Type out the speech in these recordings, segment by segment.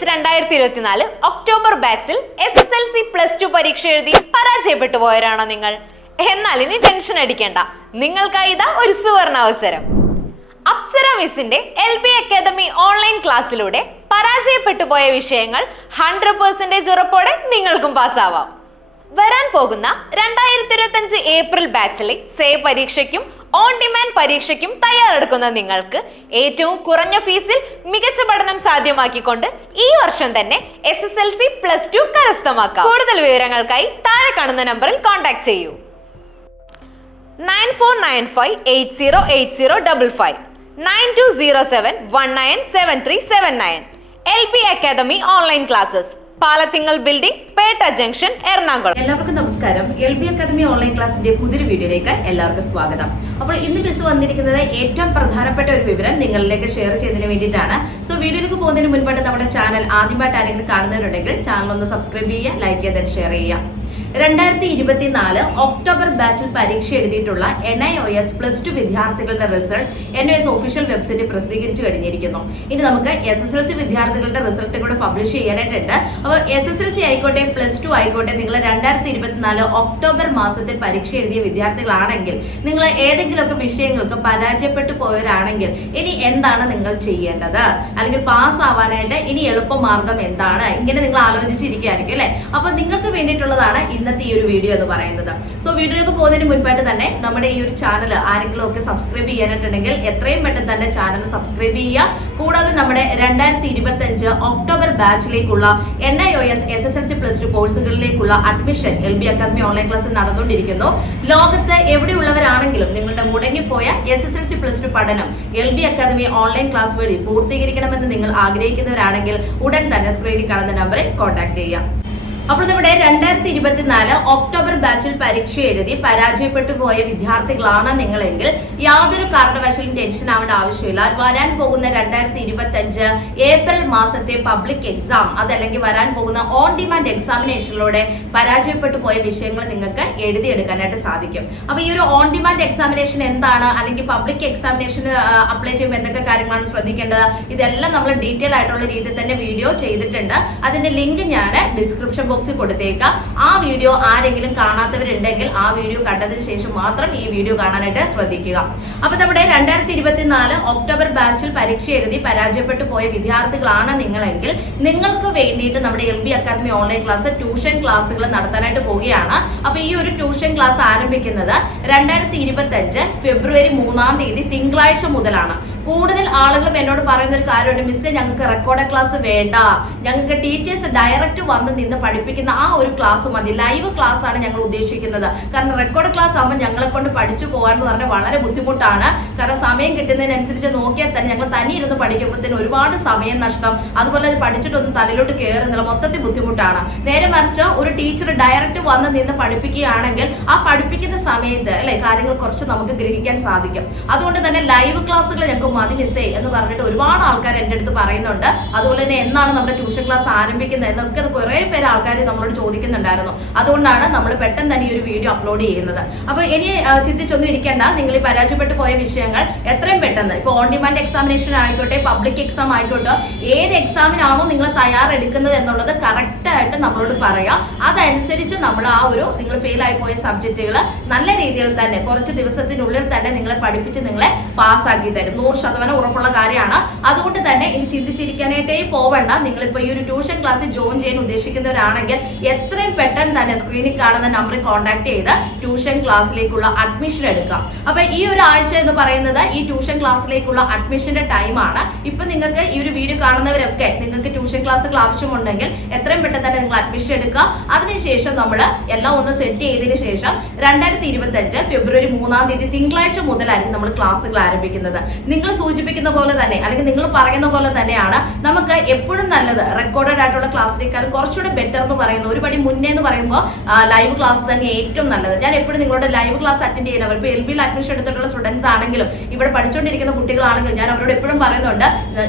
S രണ്ടായിരത്തി ഇരുപത്തിനാല് October ബാച്ചിൽ S S L C plus two പരീക്ഷ എഴുതി പരാജയപ്പെട്ടു പോയവരാണോ നിങ്ങൾ? എന്നാൽ ഇനി ടെൻഷൻ അടിക്കേണ്ട. നിങ്ങൾക്കായി ഇതാ ഒരു സുവർണ അവസരം. അപ്സര മിസിന്റെ എൽ ബി അക്കാദമി ഓൺലൈൻ ക്ലാസ്സിലൂടെ പരാജയപ്പെട്ടു പോയ വിഷയങ്ങൾ ഹൺഡ്രഡ് പെർസെന്റേജ് ഉറപ്പോടെ നിങ്ങൾക്കും പാസ്സാവാം വരാൻ പോകുന്ന രണ്ടായിരത്തി ഇരുപത്തഞ്ച് ഏപ്രിൽ ബാച്ചിലെ സേ പരീക്ഷയ്ക്കും ഓൺ ഡിമാൻഡ് പരീക്ഷയ്ക്കും തയ്യാറെടുക്കുന്ന നിങ്ങൾക്ക് ഏറ്റവും കുറഞ്ഞ ഫീസിൽ മികച്ച പഠനം സാധ്യമാക്കിക്കൊണ്ട് ഈ വർഷം തന്നെ S S L C plus two കരസ്ഥമാക്കാം. കൂടുതൽ വിവരങ്ങൾക്കായി താഴെ കാണുന്ന നമ്പറിൽ കോൺടാക്ട് ചെയ്യൂ. Nine four nine five eight zero eight zero double five. Nine two zero seven one nine seven three seven nine. L P academy online classes. Palathingal building Petta junction Ernakulam. എല്ലാവർക്കും നമസ്കാരം. L B academy online ക്ലാസിന്റെ പുതിയൊരു വീഡിയോയിലേക്ക് എല്ലാവർക്കും സ്വാഗതം. അപ്പോൾ ഇന്ന് miss വന്നിരിക്കുന്നത് ഏറ്റവും പ്രധാനപ്പെട്ട ഒരു വിവരം നിങ്ങളിലേക്ക് ഷെയർ ചെയ്യുന്നതിന് വേണ്ടിയിട്ടാണ്. സോ വീഡിയോയിലേക്ക് പോകുന്നതിന് മുൻപായിട്ട് നമ്മുടെ ചാനൽ ആദ്യമായിട്ട് ആരെങ്കിലും കാണുന്നവരുണ്ടെങ്കിൽ ചാനൽ ഒന്ന് സബ്സ്ക്രൈബ് ചെയ്യുക ലൈക്ക് ചെയ്യുക ഷെയർ ചെയ്യുക. രണ്ടായിരത്തി ഇരുപത്തിനാല് ഒക്ടോബർ ബാച്ചിൽ പരീക്ഷ എഴുതിയിട്ടുള്ള N I O S plus two വിദ്യാർത്ഥികളുടെ result N O S official വെബ്സൈറ്റിൽ പ്രസിദ്ധീകരിച്ചു കഴിഞ്ഞിരിക്കുന്നു. ഇനി നമുക്ക് എസ് എസ് എൽ സി വിദ്യാർത്ഥികളുടെ റിസൾട്ട് കൂടെ പബ്ലിഷ് ചെയ്യാനായിട്ടുണ്ട്. അപ്പോൾ എസ് എസ് എൽ സി ആയിക്കോട്ടെ പ്ലസ് ടു ആയിക്കോട്ടെ നിങ്ങൾ രണ്ടായിരത്തി ഇരുപത്തിനാല് ഒക്ടോബർ മാസത്തിൽ പരീക്ഷ എഴുതിയ വിദ്യാർത്ഥികളാണെങ്കിൽ നിങ്ങൾ ഏതെങ്കിലുമൊക്കെ വിഷയങ്ങൾക്ക് പരാജയപ്പെട്ടു പോയവരാണെങ്കിൽ ഇനി എന്താണ് നിങ്ങൾ ചെയ്യേണ്ടത്? അല്ലെങ്കിൽ പാസ് ആവാനായിട്ട് ഇനി എളുപ്പമാർഗം എന്താണ്? ഇങ്ങനെ നിങ്ങൾ ആലോചിച്ചിരിക്കുകയായിരിക്കും അല്ലെ? അപ്പൊ നിങ്ങൾക്ക് വേണ്ടിയിട്ടുള്ളതാണ് ഇന്നത്തെ ഈ ഒരു വീഡിയോ എന്ന് പറയുന്നത്. സോ വീഡിയോക്ക് പോകുന്നതിന് മുൻപായിട്ട് തന്നെ നമ്മുടെ ഈ ഒരു ചാനൽ ആരെങ്കിലും ഒക്കെ സബ്സ്ക്രൈബ് ചെയ്യാനായിട്ടുണ്ടെങ്കിൽ എത്രയും പെട്ടെന്ന് തന്നെ ചാനൽ സബ്സ്ക്രൈബ് ചെയ്യുക. കൂടാതെ നമ്മുടെ രണ്ടായിരത്തി ഇരുപത്തി അഞ്ച് October ബാച്ചിലേക്കുള്ള N I O S S S L C plus two കോഴ്സുകളിലേക്കുള്ള admission L B academy online class നടന്നുകൊണ്ടിരിക്കുന്നു. ലോകത്ത് എവിടെയുള്ളവരാണെങ്കിലും നിങ്ങളുടെ മുടങ്ങിപ്പോയ S S L C plus two പഠനം L B academy online class വഴി പൂർത്തീകരിക്കണമെന്ന് നിങ്ങൾ ആഗ്രഹിക്കുന്നവരാണെങ്കിൽ ഉടൻ തന്നെ സ്ക്രീനിൽ കാണുന്ന നമ്പറിൽ കോൺടാക്ട് ചെയ്യാം അപ്പോൾ നമ്മുടെ രണ്ടായിരത്തി ഇരുപത്തിനാല് ഒക്ടോബർ ബാച്ചിൽ പരീക്ഷ എഴുതി പരാജയപ്പെട്ടു പോയ വിദ്യാർത്ഥികളാണ് നിങ്ങളെങ്കിൽ യാതൊരു കാരണവശാലും ടെൻഷൻ ആവേണ്ട ആവശ്യമില്ല. വരാൻ പോകുന്ന രണ്ടായിരത്തി ഇരുപത്തി അഞ്ച് ഏപ്രിൽ മാസത്തെ പബ്ലിക് എക്സാം അതല്ലെങ്കിൽ വരാൻ പോകുന്ന ഓൺ ഡിമാൻഡ് എക്സാമിനേഷനിലൂടെ പരാജയപ്പെട്ടു പോയ വിഷയങ്ങൾ നിങ്ങൾക്ക് എഴുതിയെടുക്കാനായിട്ട് സാധിക്കും. അപ്പൊ ഈ ഒരു ഓൺ ഡിമാൻഡ് എക്സാമിനേഷൻ എന്താണ്? അല്ലെങ്കിൽ പബ്ലിക് എക്സാമിനേഷന് അപ്ലൈ ചെയ്യുമ്പോൾ എന്തൊക്കെ കാര്യങ്ങളാണ് ശ്രദ്ധിക്കേണ്ടത്? ഇതെല്ലാം നമ്മൾ ഡീറ്റെയിൽ ആയിട്ടുള്ള രീതിയിൽ തന്നെ വീഡിയോ ചെയ്തിട്ടുണ്ട്. അതിന്റെ ലിങ്ക് ഞാൻ ഡിസ്ക്രിപ്ഷൻ ബോക്സിൽ കൊടുത്തേക്കാം. ആ വീഡിയോ ആരെങ്കിലും കാണാത്തവരുണ്ടെങ്കിൽ ആ വീഡിയോ കണ്ടതിന് ശേഷം മാത്രം ഈ വീഡിയോ കാണാനായിട്ട് ശ്രദ്ധിക്കുക. അപ്പൊ നമ്മുടെ രണ്ടായിരത്തി ഇരുപത്തിനാല് ഒക്ടോബർ ബാച്ചിൽ പരീക്ഷ എഴുതി പരാജയപ്പെട്ടു പോയ വിദ്യാർത്ഥികളാണ് നിങ്ങളെങ്കിൽ നിങ്ങൾക്ക് വേണ്ടിയിട്ട് നമ്മുടെ L B academy online class tuition ക്ലാസ്സുകൾ നടത്താനായിട്ട് പോവുകയാണ്. അപ്പൊ ഈ ഒരു ട്യൂഷൻ ക്ലാസ് ആരംഭിക്കുന്നത് രണ്ടായിരത്തി ഫെബ്രുവരി മൂന്നാം തീയതി തിങ്കളാഴ്ച മുതലാണ്. കൂടുതൽ ആളുകളും എന്നോട് പറയുന്ന ഒരു കാര്യമുണ്ട് മിസ്സേ ഞങ്ങൾക്ക് റെക്കോർഡ് ക്ലാസ് വേണ്ട. ഞങ്ങൾക്ക് ടീച്ചേഴ്സ് ഡയറക്റ്റ് വന്ന് നിന്ന് പഠിപ്പിക്കുന്ന ആ ഒരു ക്ലാസ് മതി. ലൈവ് ക്ലാസ് ആണ് ഞങ്ങൾ ഉദ്ദേശിക്കുന്നത്. കാരണം റെക്കോർഡ് ക്ലാസ് ആകുമ്പോൾ ഞങ്ങളെ കൊണ്ട് പഠിച്ചു പോകാന്ന് പറഞ്ഞാൽ വളരെ ബുദ്ധിമുട്ടാണ്. കാരണം സമയം കിട്ടുന്നതിനനുസരിച്ച് നോക്കിയാൽ തന്നെ ഞങ്ങൾ തനി ഇരുന്ന് പഠിക്കുമ്പോഴത്തേന് ഒരുപാട് സമയം നഷ്ടം. അതുപോലെ അത് പഠിച്ചിട്ടൊന്നും തലയിലോട്ട് കയറുന്നില്ല മൊത്തത്തിൽ ബുദ്ധിമുട്ടാണ്. നേരെ മറിച്ച് ഒരു ടീച്ചർ ഡയറക്റ്റ് വന്ന് നിന്ന് പഠിപ്പിക്കുകയാണെങ്കിൽ ആ പഠിപ്പിക്കുന്ന സമയത്ത് അല്ലെ കാര്യങ്ങൾ കുറച്ച് നമുക്ക് ഗ്രഹിക്കാൻ സാധിക്കും. അതുകൊണ്ട് തന്നെ ലൈവ് ക്ലാസ്സുകൾ ഞങ്ങൾക്ക് മതി മിസ്സേ എന്ന് പറഞ്ഞിട്ട് ഒരുപാട് ആൾക്കാർ എന്റെ അടുത്ത് പറയുന്നുണ്ട്. അതുപോലെ തന്നെ എന്നാണ് നമ്മുടെ ട്യൂഷൻ ക്ലാസ് ആരംഭിക്കുന്നത് എന്നൊക്കെ കുറെ പേര് ആൾക്കാർ നമ്മളോട് ചോദിക്കുന്നുണ്ടായിരുന്നു. അതുകൊണ്ടാണ് നമ്മൾ പെട്ടെന്ന് തന്നെ ഈ ഒരു വീഡിയോ അപ്ലോഡ് ചെയ്യുന്നത്. അപ്പോൾ ഇനി ചിന്തിച്ചൊന്നും ഇരിക്കേണ്ട. നിങ്ങൾ ഈ പരാജയപ്പെട്ടു പോയ വിഷയങ്ങൾ എത്രയും പെട്ടെന്ന്. ഇപ്പോൾ ഓൺ ഡിമാൻഡ് എക്സാമിനേഷൻ ആയിക്കോട്ടെ പബ്ലിക് എക്സാം ആയിക്കോട്ടെ ഏത് എക്സാമിനാണോ നിങ്ങൾ തയ്യാറെടുക്കുന്നത് എന്നുള്ളത് കറക്റ്റായിട്ട് നമ്മളോട് പറയാം. അതനുസരിച്ച് നമ്മൾ ആ ഒരു നിങ്ങൾ ഫെയിൽ ആയി പോയ സബ്ജക്റ്റുകൾ നല്ല രീതിയിൽ തന്നെ കുറച്ച് ദിവസത്തിനുള്ളിൽ തന്നെ നിങ്ങളെ പഠിപ്പിച്ച് നിങ്ങളെ പാസ്സാക്കി തരും. നൂറ് ശതമാനം ഉറപ്പുള്ള കാര്യമാണ്. അതുകൊണ്ട് തന്നെ ഇനി ചിന്തിച്ചിരിക്കാനായിട്ടേ പോവണ്ട. നിങ്ങളിപ്പോൾ ഈ ഒരു ട്യൂഷൻ ക്ലാസ്സിൽ ജോയിൻ ചെയ്യാൻ ഉദ്ദേശിക്കുന്നവരാണെങ്കിൽ എത്രയും പെട്ടെന്ന് തന്നെ സ്ക്രീനിൽ കാണുന്ന നമ്പറിൽ കോൺടാക്ട് ചെയ്ത് ട്യൂഷൻ ക്ലാസ്സിലേക്കുള്ള അഡ്മിഷൻ എടുക്കാം. അപ്പൊ ഈ ഒരു ആഴ്ച എന്ന് പറയുന്നത് ഈ ട്യൂഷൻ ക്ലാസ്സിലേക്കുള്ള അഡ്മിഷന്റെ ടൈമാണ്. ഇപ്പൊ നിങ്ങൾക്ക് ഈ ഒരു വീഡിയോ കാണുന്നവരൊക്കെ നിങ്ങൾക്ക് ട്യൂഷൻ ക്ലാസ്സുകൾ ആവശ്യമുണ്ടെങ്കിൽ എത്രയും പെട്ടെന്ന് തന്നെ നിങ്ങൾ അഡ്മിഷൻ എടുക്കുക. അതിനുശേഷം നമ്മൾ എല്ലാം ഒന്ന് സെറ്റ് ചെയ്തതിനു ശേഷം രണ്ടായിരത്തി ഇരുപത്തി അഞ്ച് ഫെബ്രുവരി മൂന്നാം തീയതി തിങ്കളാഴ്ച മുതലായിരിക്കും നമ്മൾ ക്ലാസ്സുകൾ ആരംഭിക്കുന്നത്. നിങ്ങൾ സൂചിപ്പിക്കുന്ന പോലെ തന്നെ അല്ലെങ്കിൽ നിങ്ങൾ പറയുന്ന പോലെ തന്നെയാണ് നമുക്ക് എപ്പോഴും നല്ലത്. റെക്കോർഡഡ് ആയിട്ടുള്ള ക്ലാസ്സിനേക്കാൾ കുറച്ചുകൂടെ ബെറ്റർ എന്ന് പറയുന്നത് ഒരുപടി മുന്നേ എന്ന് പറയുമ്പോൾ ലൈവ് ക്ലാസ് തന്നെ ഏറ്റവും നല്ലത്. ഞാൻ എപ്പോഴും നിങ്ങളുടെ ലൈവ് ക്ലാസ് അറ്റൻഡ് ചെയ്യുന്നവർ ഇപ്പോൾ എൽ ബിയിൽ അഡ്മിഷൻ എടുത്തിട്ടുള്ള സ്റ്റുഡൻസ് ആണെങ്കിലും ഇവിടെ പഠിച്ചുകൊണ്ടിരിക്കുന്ന കുട്ടികളാണെങ്കിലും ഞാൻ അവരോട് എപ്പോഴും പറയുന്നുണ്ട്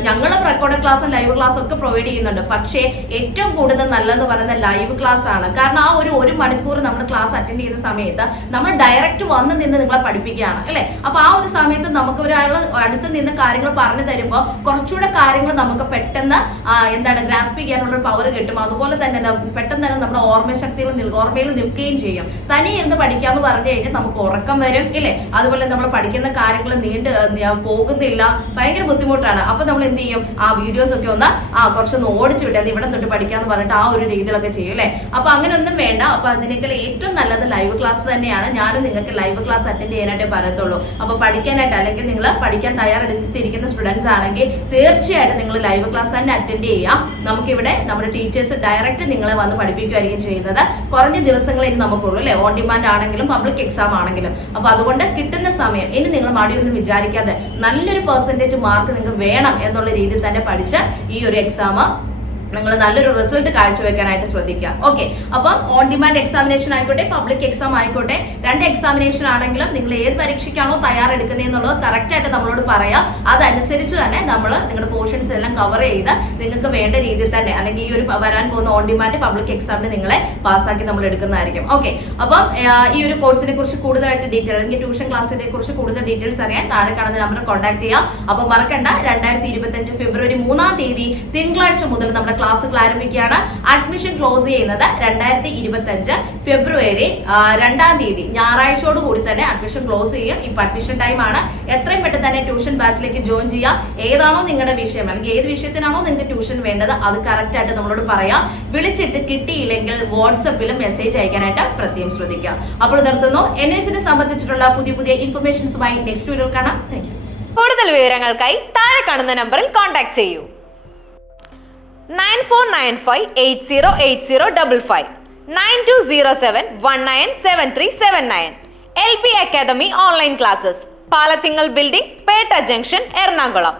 ഞങ്ങളും റെക്കോർഡ് ക്ലാസ്സും ലൈവ് ക്ലാസ്സും ഒക്കെ പ്രൊവൈഡ് ചെയ്യുന്നുണ്ട്. പക്ഷേ ഏറ്റവും കൂടുതൽ നല്ലതെന്ന് പറയുന്ന ലൈവ് ക്ലാസ് ആണ്. കാരണം ആ ഒരു ഒരു മണിക്കൂർ നമ്മൾ ക്ലാസ് അറ്റൻഡ് ചെയ്യുന്ന സമയത്ത് നമ്മൾ ഡയറക്റ്റ് വന്ന് നിന്ന് നിങ്ങളെ പഠിപ്പിക്കുകയാണ് അല്ലേ? അപ്പോൾ ആ ഒരു സമയത്ത് നമുക്ക് ഒരാൾ അടുത്ത് നിന്ന് കാര്യങ്ങൾ പറഞ്ഞു തരുമ്പോൾ കുറച്ചുകൂടെ കാര്യങ്ങൾ നമുക്ക് പെട്ടെന്ന് എന്താണ് ഗ്രാസ്പ് ചെയ്യാനുള്ള ഒരു പവർ കിട്ടും. അതുപോലെ തന്നെ പെട്ടെന്ന് തന്നെ നമ്മുടെ ഓർമ്മശക്തിയിൽ ഓർമ്മയിൽ നിൽക്കുകയും ചെയ്യും. തനി ഇരുന്ന് പഠിക്കാന്ന് പറഞ്ഞു കഴിഞ്ഞാൽ നമുക്ക് ഉറക്കം വരും ഇല്ലേ? അതുപോലെ നമ്മൾ പഠിക്കുന്ന കാര്യങ്ങൾ നീണ്ട് പോകുന്നില്ല. ഭയങ്കര ബുദ്ധിമുട്ടാണ്. അപ്പൊ നമ്മൾ എന്ത് ചെയ്യും? ആ വീഡിയോസ് ഒക്കെ ഒന്ന് ആ കുറച്ചൊന്ന് ഓടിച്ചു വിട്ടത് ഇവിടെ തൊട്ട് പഠിക്കാന്ന് പറഞ്ഞിട്ട് ആ ഒരു രീതിയിലൊക്കെ ചെയ്യും അല്ലേ? അപ്പൊ അങ്ങനെയൊന്നും വേണ്ട. അപ്പൊ അതിനേക്കാൾ ഏറ്റവും നല്ലത് ലൈവ് ക്ലാസ് തന്നെയാണ്. ഞാനും നിങ്ങൾക്ക് ലൈവ് ക്ലാസ് അറ്റൻഡ് ചെയ്യാനായിട്ടേ പറയത്തുള്ളൂ. അപ്പൊ പഠിക്കാനായിട്ട് അല്ലെങ്കിൽ നിങ്ങൾ പഠിക്കാൻ തയ്യാറെടുത്തിരിക്കുന്ന സ്റ്റുഡൻസ് ആണെങ്കിൽ തീർച്ചയായിട്ടും നിങ്ങൾ ലൈവ് ക്ലാസ് തന്നെ അറ്റൻഡ് ചെയ്യാം. നമുക്കിവിടെ നമ്മുടെ ടീച്ചേഴ്സ് ഡയറക്റ്റ് നിങ്ങളെ വന്ന് പഠിപ്പിക്കുമായിരിക്കും ചെയ്യുന്നത്. കുറഞ്ഞ ദിവസങ്ങളെ ഇനി നമുക്കുള്ളൂ അല്ലെ? ഓൺ ഡിമാൻഡ് ആണെങ്കിലും പബ്ലിക് എക്സാം ആണെങ്കിലും. അപ്പൊ അതുകൊണ്ട് കിട്ടുന്ന സമയം ഇനി നിങ്ങൾ മടിയൊന്നും വിചാരിക്കാതെ നല്ലൊരു പെർസെന്റേജ് മാർക്ക് നിങ്ങൾക്ക് വേണം എന്നുള്ള രീതിയിൽ തന്നെ പഠിച്ച് ഈ ഒരു എക്സാം നിങ്ങൾ നല്ലൊരു റിസൾട്ട് കാഴ്ചവെക്കാനായിട്ട് ശ്രദ്ധിക്കുക. ഓക്കെ അപ്പം ഓൺ ഡിമാൻഡ് എക്സാമിനേഷൻ ആയിക്കോട്ടെ പബ്ലിക് എക്സാം ആയിക്കോട്ടെ രണ്ട് എക്സാമിനേഷൻ ആണെങ്കിലും നിങ്ങൾ ഏത് പരീക്ഷയ്ക്കാണോ തയ്യാറെടുക്കുന്നത് എന്നുള്ളത് കറക്റ്റ് ആയിട്ട് നമ്മളോട് പറയാം. അതനുസരിച്ച് തന്നെ നമ്മൾ നിങ്ങളുടെ പോർഷൻസ് എല്ലാം കവർ ചെയ്ത് നിങ്ങൾക്ക് വേണ്ട രീതിയിൽ തന്നെ അല്ലെങ്കിൽ ഈ ഒരു വരാൻ പോകുന്ന ഓൺ ഡിമാൻഡ് പബ്ലിക് എക്സാമിന് നിങ്ങളെ പാസ്സാക്കി നമ്മൾ എടുക്കുന്നതായിരിക്കും. ഓക്കെ അപ്പം ഈ ഒരു കോഴ്സിനെ കുറിച്ച് കൂടുതലായിട്ട് ഡീറ്റെയിൽ അല്ലെങ്കിൽ ട്യൂഷൻ ക്ലാസ്സിനെ കുറിച്ച് കൂടുതൽ ഡീറ്റെയിൽസ് അറിയാൻ താഴെ കാണുന്ന നമ്പർ കോൺടാക്ട് ചെയ്യാം. അപ്പൊ മറക്കണ്ട രണ്ടായിരത്തി ഫെബ്രുവരി മൂന്നാം തീയതി തിങ്കളാഴ്ച മുതൽ നമ്മുടെ ക്ലാസ്സുകൾ ആരംഭിക്കുകയാണ്. അഡ്മിഷൻ ക്ലോസ് ചെയ്യുന്നത് രണ്ടായിരത്തി ഇരുപത്തി അഞ്ച് ഫെബ്രുവരി രണ്ടാം തീയതി. ഞായറാഴ്ചയോട് കൂടി തന്നെ അഡ്മിഷൻ ക്ലോസ് ചെയ്യും. ഇപ്പൊ അഡ്മിഷൻ ടൈം ആണ്. എത്രയും പെട്ടെന്ന് തന്നെ ട്യൂഷൻ ബാച്ചിലേക്ക് ജോയിൻ ചെയ്യാം. ഏതാണോ നിങ്ങളുടെ വിഷയം അല്ലെങ്കിൽ ഏത് വിഷയത്തിനാണോ നിങ്ങൾക്ക് ട്യൂഷൻ വേണ്ടത് അത് കറക്റ്റ് ആയിട്ട് നമ്മളോട് പറയാം. വിളിച്ചിട്ട് കിട്ടിയില്ലെങ്കിൽ വാട്സപ്പിൽ മെസ്സേജ് അയക്കാനായിട്ട് പ്രത്യേകം ശ്രദ്ധിക്കുക. അപ്പോൾ നിർത്തുന്നു. എൻ എസിനെ സംബന്ധിച്ചിട്ടുള്ള പുതിയ പുതിയ ഇൻഫർമേഷൻസുമായി നെക്സ്റ്റ് വീഡിയോ കാണാം. താങ്ക് കൂടുതൽ വിവരങ്ങൾക്കായി താഴെ കാണുന്ന നമ്പറിൽ കോൺടാക്ട് ചെയ്യൂ. Nine four nine five eight zero eight zero double five. Nine two zero seven one nine seven three seven nine. L P academy online classes Palathingal building Petta junction Ernakulam.